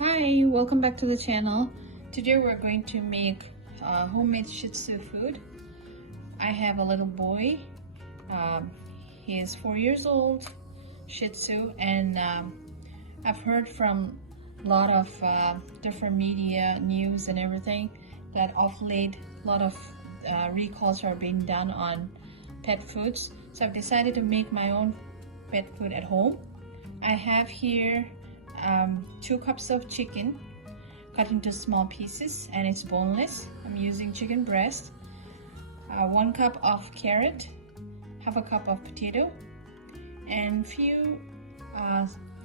Hi, welcome back to the channel. Today we're going to make homemade Shih Tzu food. I have a little boy. He is 4 years old, Shih Tzu, and I've heard from a lot of different media, news and everything that of late a lot of recalls are being done on pet foods. So I've decided to make my own pet food at home. I have here 2 cups of chicken cut into small pieces and it's boneless. I'm using chicken breast, 1 cup of carrot, half a cup of potato, and few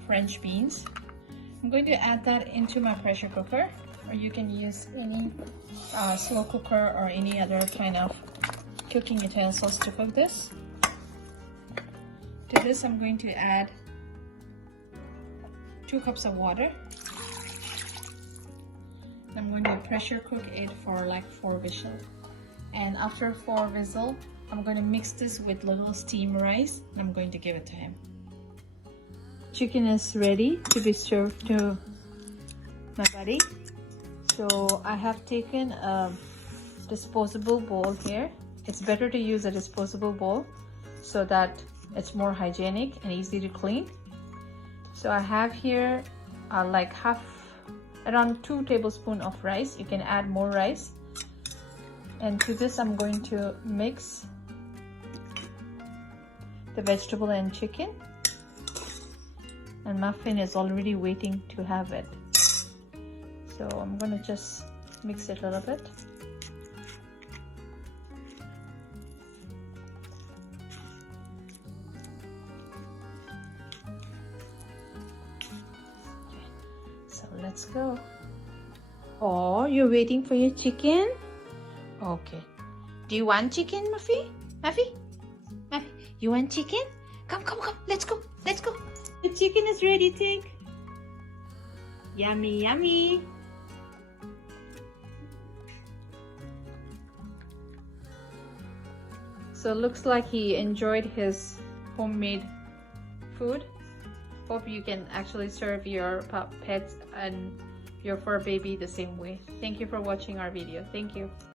French beans. I'm going to add that into my pressure cooker, or you can use any slow cooker or any other kind of cooking utensils to cook this. To this I'm going to add 2 cups of water. I'm going to pressure cook it for like 4 whistles. And after 4 whistles, I'm going to mix this with little steam rice and I'm going to give it to him. Chicken is ready to be served to my buddy. So I have taken a disposable bowl here. It's better to use a disposable bowl so that it's more hygienic and easy to clean. So I have here like around 2 tablespoons of rice. You can add more rice. And to this I'm going to mix the vegetable and chicken. And Muffin is already waiting to have it. So I'm going to just mix it a little bit. So let's go. Oh, you're waiting for your chicken? Okay. Do you want chicken, Muffy? Muffy? Muffy, you want chicken? Come, come, come. Let's go. Let's go. The chicken is ready, take. Yummy, yummy. So looks like he enjoyed his homemade food. Hope you can actually serve your pets and your fur baby the same way. Thank you for watching our video. Thank you.